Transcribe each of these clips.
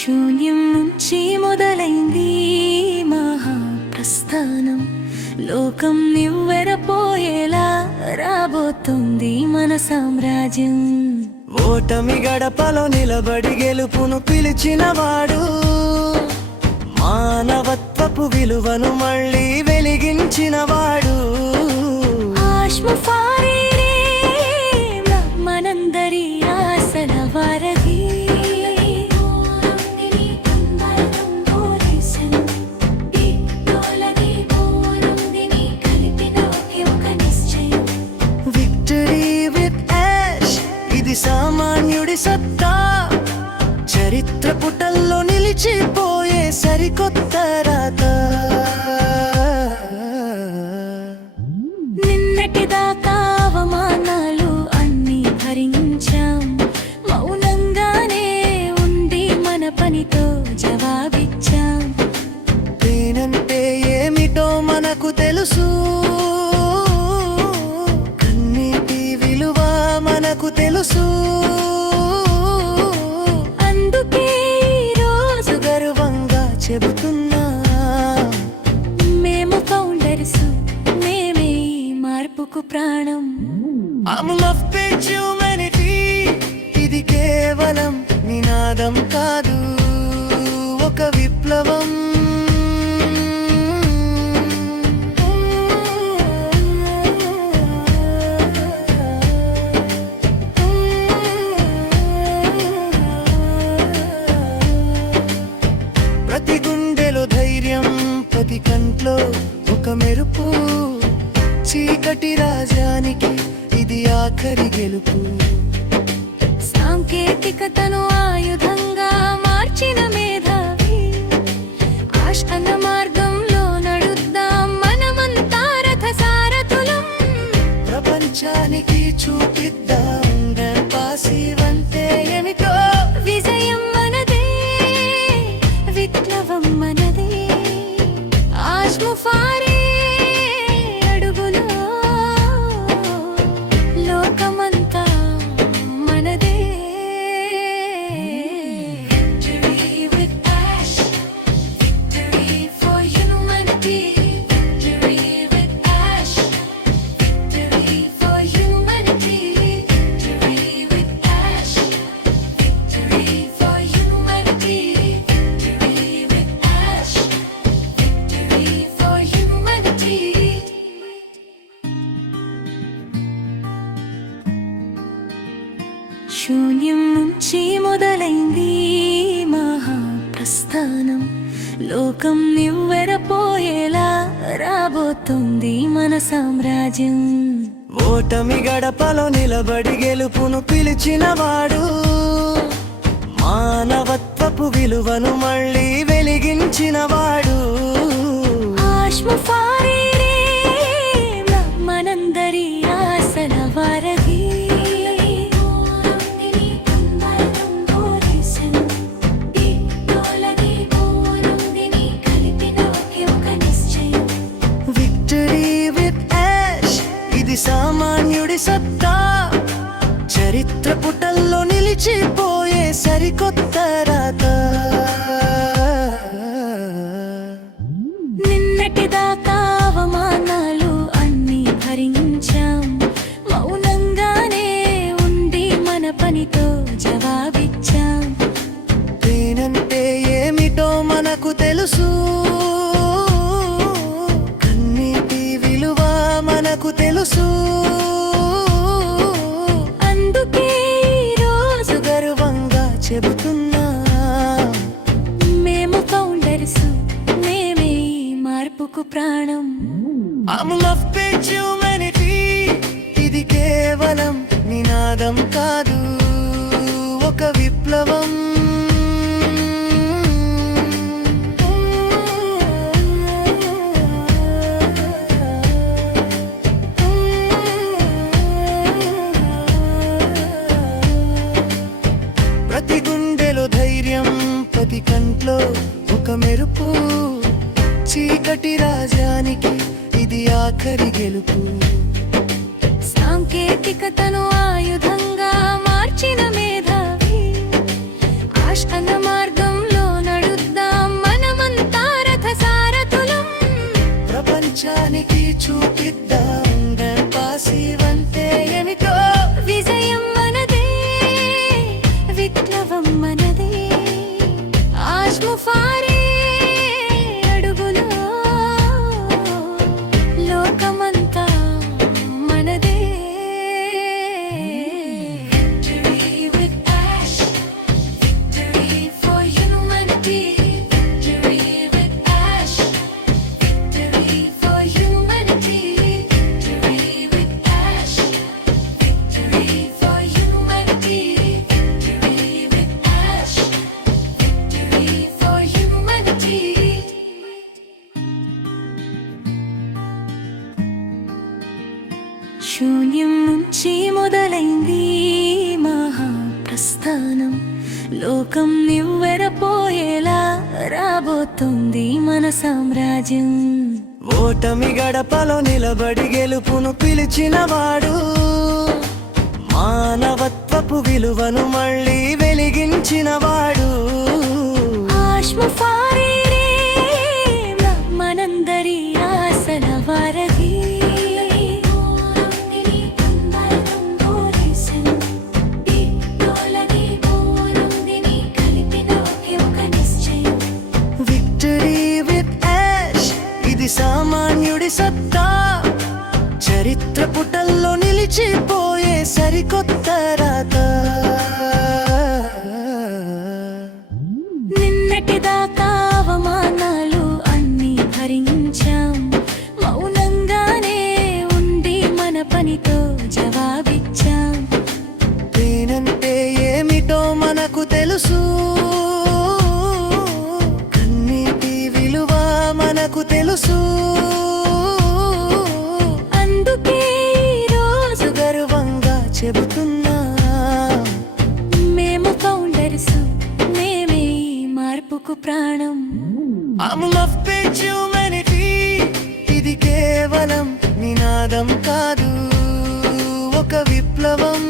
శూన్యం నుంచి మొదలైంది మహాప్రస్థానం. లోకం నివ్వెరపోయేలా రాబోతుంది మన సామ్రాజ్యం. ఓటమి గడపలో నిలబడి గెలుపును పిలిచినవాడు, మానవత్వపు విలువను మళ్ళీ వెలిగించినవాడు. మనందరి ఆశల వారధి. విక్టరీ విత్ యాష్ ఇది సామాన్యుడి సత్తా, చరిత్ర పుటల్లో నిలిచిపోయే సరికొత్త రాత. నిన్నటిదాకా అవమానాలు అన్నీ భరించాం, మౌనంగానే ఉండి మన పనితో జవాబిచ్చాం. పేనంటే ఏమిటో మనకు తెలుసు, కన్నీటి విలువ మనకు తెలుసు. అందుకే ఈరోజు గర్వంగా చెబుతున్నా, మేము ఫౌండర్స్, మేమే ఈ మార్పుకు ప్రాణం. Amul of page humanity ఇది కేవలం నినాదం కాదు, ఒక విప్లవం. ప్రతి గుండెలో ధైర్యం, ప్రతి కంట్లో ఒక మెరుపు. చీకటి రాజానికి ఇది ఆఖరి గెలుపు. సాంకేతికతను ఆయుధంగా మార్చిన మేధావి, ఆశ అన్న మార్గంలో నడుద్దాం మనమంతా రథ సారథులం. ప్రపంచానికి చూపిద్దాం పాసివంతే ఏమిటో. విజయం మనదే, విప్లవం మనదే. ఆశ్ముఫారే అడుగులో లోకమంతా మనదే. Victory with ash, victory for humanity. Victory with ash, victory for humanity. Victory with ash, victory for humanity. Victory with ash, victory for humanity. శూన్యం నుంచి మొదలైంది మహాప్రస్థానం. లోకం నివ్వెరపోయేలా రాబోతుంది మన సామ్రాజ్యం. ఓటమి గడపలో నిలబడి గెలుపును పిలిచినవాడు, మానవత్వపు విలువను మళ్ళీ వెలిగించినవాడు. మనందరి ఆశల వారధి. విక్టరీ విత్ యాష్ ఇది సామాన్యుడి సత్తా, చరిత్ర పుటల్లో నిలిచిపోయే సరికొత్త రాత. నిన్నటిదాకా అవమానాలు అన్నీ భరించాం, మౌనంగానే ఉండి మన పనితో జవాబిచ్చాం. పేనంటే ఏమిటో మనకు తెలుసు, కన్నీటి విలువ మనకు తెలుసు. అందుకే ఈరోజు గర్వంగా చెబుతున్నా, మేము ఫౌండర్స్, మేమే ఈ మార్పుకు ప్రాణం. Amul of page humanity ఇది కేవలం నినాదం కాదు, ఒక విప్లవం. ప్రతి గుండెలో ధైర్యం, ప్రతి కంట్లో ఒక మెరుపు. చీకటి రాజానికి ఇది ఆఖరి గెలుపు. సాంకేతికతను ఆయుధంగా మార్చిన మేధావి, ఆశ అన్న మార్గంలో లోకం నివ్వెరపోయేలా రాబోతుంది మన సామ్రాజ్యం. ఓటమి గడపలో నిలబడి గెలుపును పిలిచినవాడు, మానవత్వపు విలువను మళ్ళీ వెలిగించినవాడు. ఆశ్మఫారీరే మనందరి ఆశల వారధి. విక్టరీ విత్ యాష్ ఇది సామాన్యుడి సత్తా, చరిత్ర పుటల్లో నిలిచిపోయే సరికొత్త రాత. నిన్నటిదాకా అవమానాలు అన్నీ భరించాం, మౌనంగానే ఉండి మన పనితో జవాబిచ్చాం. పేనంటే ఏమిటో మనకు తెలుసు, కన్నీటి విలువ మనకు తెలుసు. అందుకే ఈరోజు గర్వంగా చెబుతున్నా, మేము ఫౌండర్స్, మేమే ఈ మార్పుకు ప్రాణం. I'm love page humanity, ఇది కేవలం నినాదం కాదు, ఒక విప్లవం.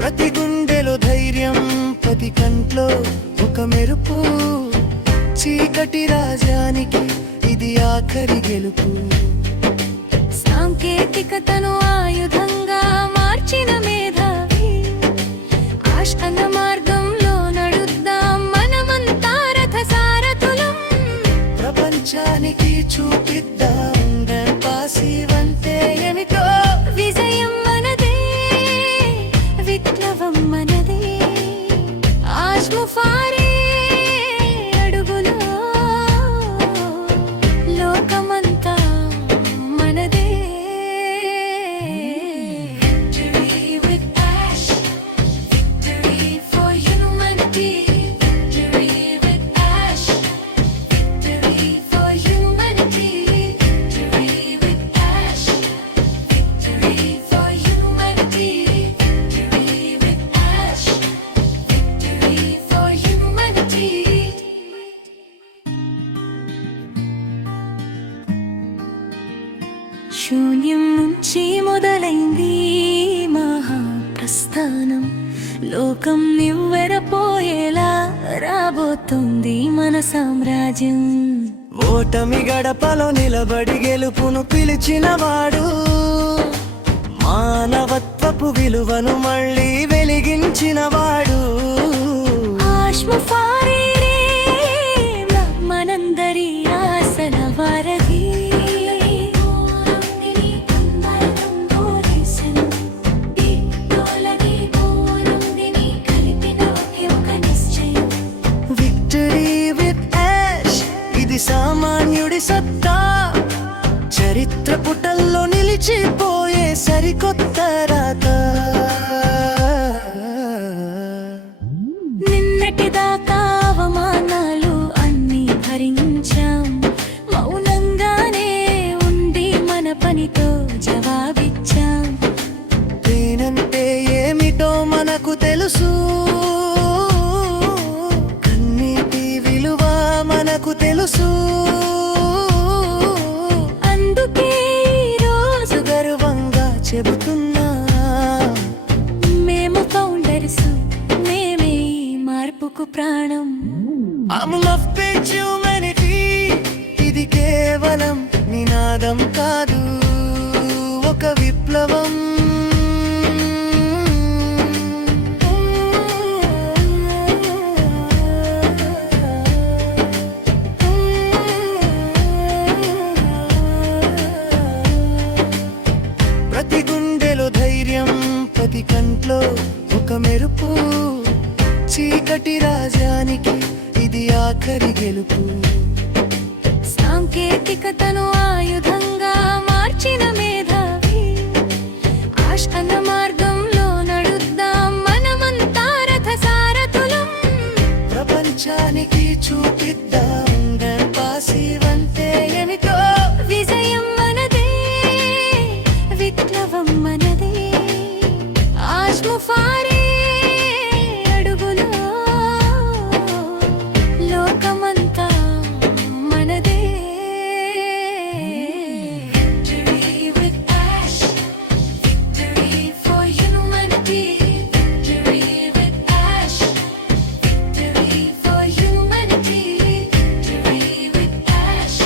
ప్రతి గుండెలో ధైర్యం, ప్రతి కంట్లో ఒక మెరుపు, చీకటి రాజానికి ఇది ఆఖరి గెలుపు. సాంకేతికతను ఆయుధంగా మార్చిన మేధావి, ఆశ అన్న మార్గంలో నడుద్దాం మనమంతా రథ సారథులం. ప్రపంచానికి చూపిద్దాం పాసివంతే ఏమిటో. విజయం మనదే, విప్లవం మనదే. ఆశ్మఫారే అడుగులో లోకమంతా మనదే. Victory with ash, victory for humanity. Victory with ash, victory for humanity. Victory with ash, victory for humanity. Victory with ash, victory for humanity. శూన్యం నుంచి మొదలైంది మహాప్రస్థానం, లోకం నివ్వెరపోయేలా రాబోతుంది మన సామ్రాజ్యం. ఓటమి గడపలో నిలబడి గెలుపును పిలిచినవాడు, మానవత్వపు విలువను మళ్ళీ వెలిగించినవాడు. ఆశ్మఫారీరే మనందరి ఆశల వారధి. విక్టరీ విత్ యాష్ ఇది సామాన్యుడి సత్తా, చరిత్ర పుటల్లో నిలిచిపోయే సరికొత్త రాత. నిన్నటిదాకా అవమానాలు అన్నీ భరించాం, మౌనంగానే ఉండి మన పనితో జవాబిచ్చాం. పేనంటే ఏమిటో మనకు తెలుసు, కన్నీటి విలువ మనకు తెలుసు. అందుకే ఈరోజు గర్వంగా చెబుతున్నా, మేము ఫౌండర్స్, మేమే ఈ మార్పుకు ప్రాణం. I'm love page humanity, ఇది కేవలం నినాదం కాదు, ఒక విప్లవం. ప్రతి గుండెలో ధైర్యం, ప్రతి కంట్లో ఒక మెరుపు, చీకటి రాజానికి ఇది ఆఖరి గెలుపు. సాంకేతికతను ఆయుధంగా మార్చిన మేధావి, ఆశ అన్న మార్గంలో నడుద్దాం మనమంతా రథ సారథులం. ప్రపంచ ప్రపంచానికి చూపిద్దాం పాసివంతే ఏమిటో. విజయం మనదే, విప్లవం మనదే, ఆశ్ముఫారే అడుగులో లోకమంతా మనదే. Victory with ash, victory for humanity. Victory with ash, victory for humanity. Victory with ash,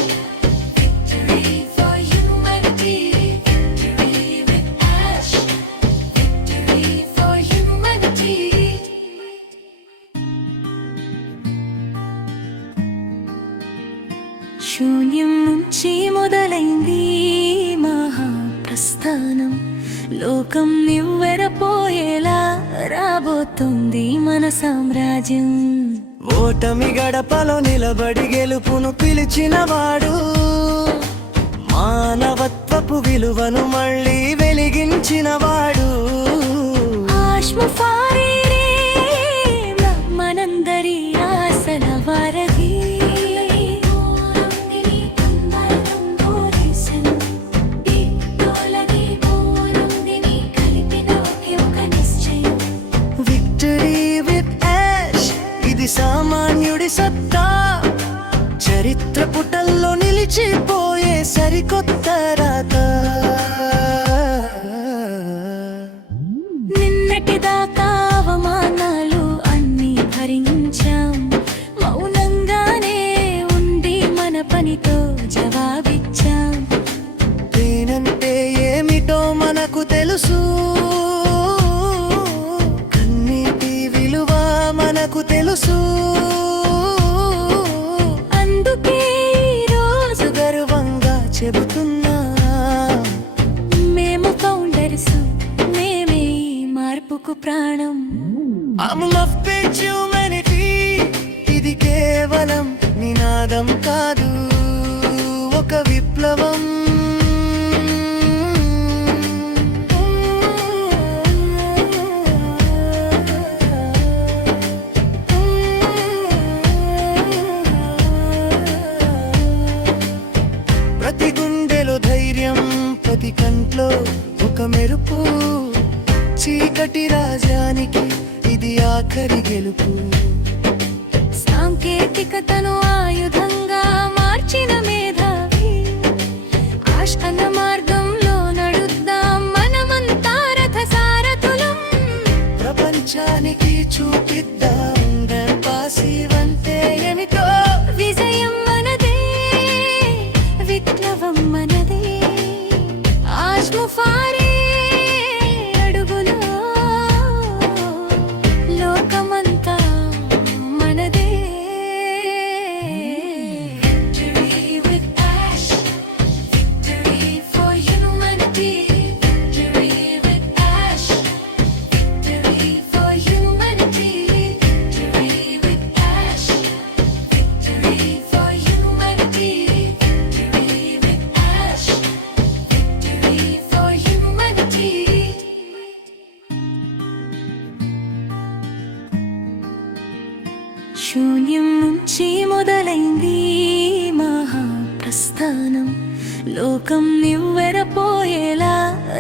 victory for humanity. Victory with ash, victory for humanity. శూన్యం నుంచి మొదలైంది మహాప్రస్థానం, లోకం నివ్వెరపోయేలా రాబోతుంది మన సామ్రాజ్యం. ఓటమి గడపలో నిలబడి గెలుపును పిలిచినవాడు, మానవత్వపు విలువను మళ్ళీ వెలిగించినవాడు. ఆశ్ముఫారే మనందరి ఆశల వారధి. విక్టరీ విత్ యాష్, ఇది సామాన్యుడి సత్తా, చరిత్ర పుటల్లో నిలిచిపోయే సరికొత్త రాత. నిన్నటిదాకా అవమానాలు అన్నీ భరించాం, మౌనంగానే ఉండి మన పనితో జవాబిచ్చాం. నేనంటే ఏమిటో మనకు తెలుసు, కన్నీటి విలువ మనకు తెలుసు. అందుకే ఈరోజు గర్వంగా చెబుతున్నా, మేము ఫౌండర్స్, మేమే ఈ మార్పుకు ప్రాణం. I'm love page humanity, ఇది కేవలం నినాదం కాదు, ఒక విప్లవం. ప్రతి గుండెలో ధైర్యం, ప్రతి కంట్లో ఒక మెరుపు, చీకటి రాజానికి ఇది ఆఖరి గెలుపు. సాంకేతికతను ఆయుధంగా మార్చిన మేధావి, ఆశ అన్న మార్గంలో నడుద్దాం మనమంతా రథ సారథులం. ప్రపంచానికి చూపిద్దాం పాసివంతే ఏమిటో. విజయం మనదే, విప్లవం మనదే, ఆశ్ముఫారే అడుగులో లోకమంతా మనదే. Victory with ash, victory for humanity. Victory with ash, victory for humanity. Victory with ash, victory for humanity. Victory with ash, victory for humanity. శూన్యం నుంచి మొదలైంది మహాప్రస్థానం, లోకం నివ్వెరపోయేలా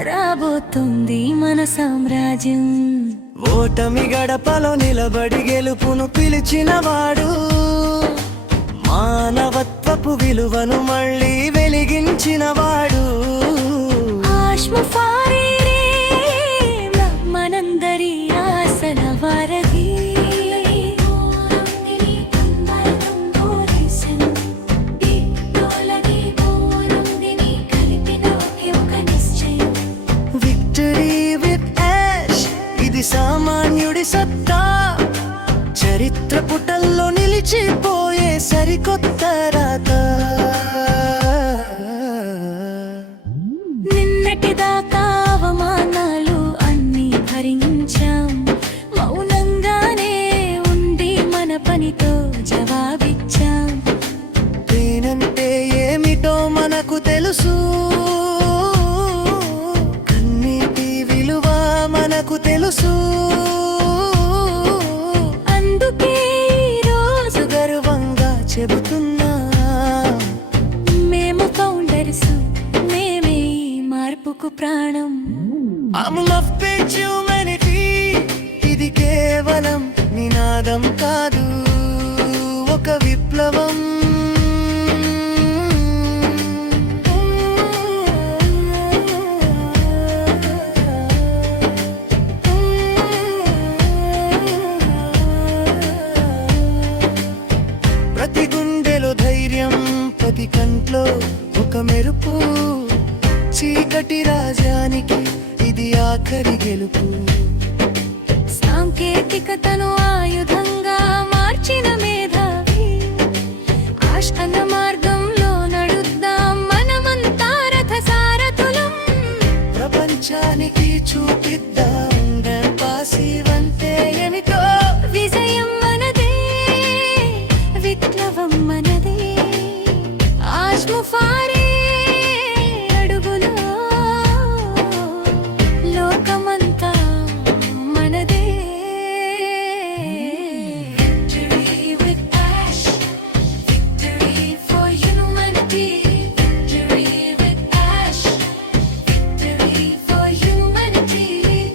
రాబోతుంది మన సామ్రాజ్యం. ఓటమి గడపలో నిలబడి గెలుపును పిలిచినవాడు, మానవత్వపు విలువను మళ్ళీ వెలిగించినవాడు. ఆశ్ముఫారే మనందరి ఆశల వారధి. విక్టరీ విత్ యాష్, ఇది సామాన్యుడి సత్తా, చరిత్ర పుటల్లో నిలిచిపోయే సరికొత్త రాత. నిన్నటిదాకా అవమానాలు అన్నీ భరించాం, మౌనంగానే ఉండి మన పనితో జవాబిచ్చాం. నేనంటే ఏమిటో మనకు తెలుసు, కన్నీటి విలువ మనకు తెలుసు. అందుకే ఈరోజు కేవలం నినాదం కాదు, ఒక విప్లవం. ప్రతి గుండెలో ధైర్యం, ప్రతి కంట్లో ఒక మెరుపు. చీకటి రాజానికి ఇది ఆఖరి గెలుపు. సాంకేతికతను ఆయుధంగా మార్చిన మేధావి, ఆష్కన్న మార్గంలో నడుద్దాం మనమంతా రథ సారథులం. ప్రపంచానికి చూపిద్దాం పాసివంతే ఏమిటో. విజయం మనదే, విప్లవం మనదే. ఆజ్ముఫారే అడుగులో లోకమంతా మనదే. Victory with ash, victory for humanity. Victory with ash, victory for humanity.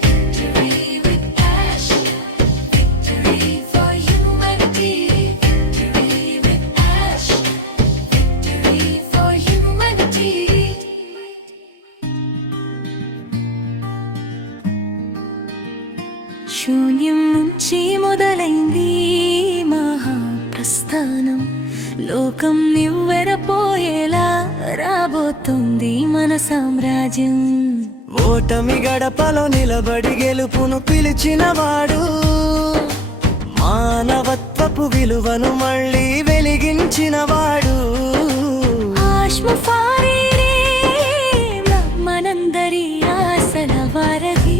Victory with ash, victory for humanity. Victory with ash, victory for humanity. శూన్యం నుంచి మొదలైంది మహాప్రస్థానం. లోకం నివ్వెరపోయేలా రాబోతుంది మన సామ్రాజ్యం. ఓటమి గడపలో నిలబడి గెలుపును పిలిచినవాడు, మానవత్వపు విలువను మళ్ళీ వెలిగించినవాడు. ఆష్ముఫారే మనందరి ఆశల వారధి.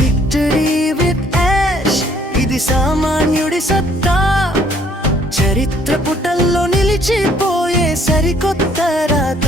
విక్టరీ విత్ యాష్ ఇది సామాన్యుడి సత్తా. చరిత్ర పుటల్లో నిలిచిపోయే సరికొత్త రాత.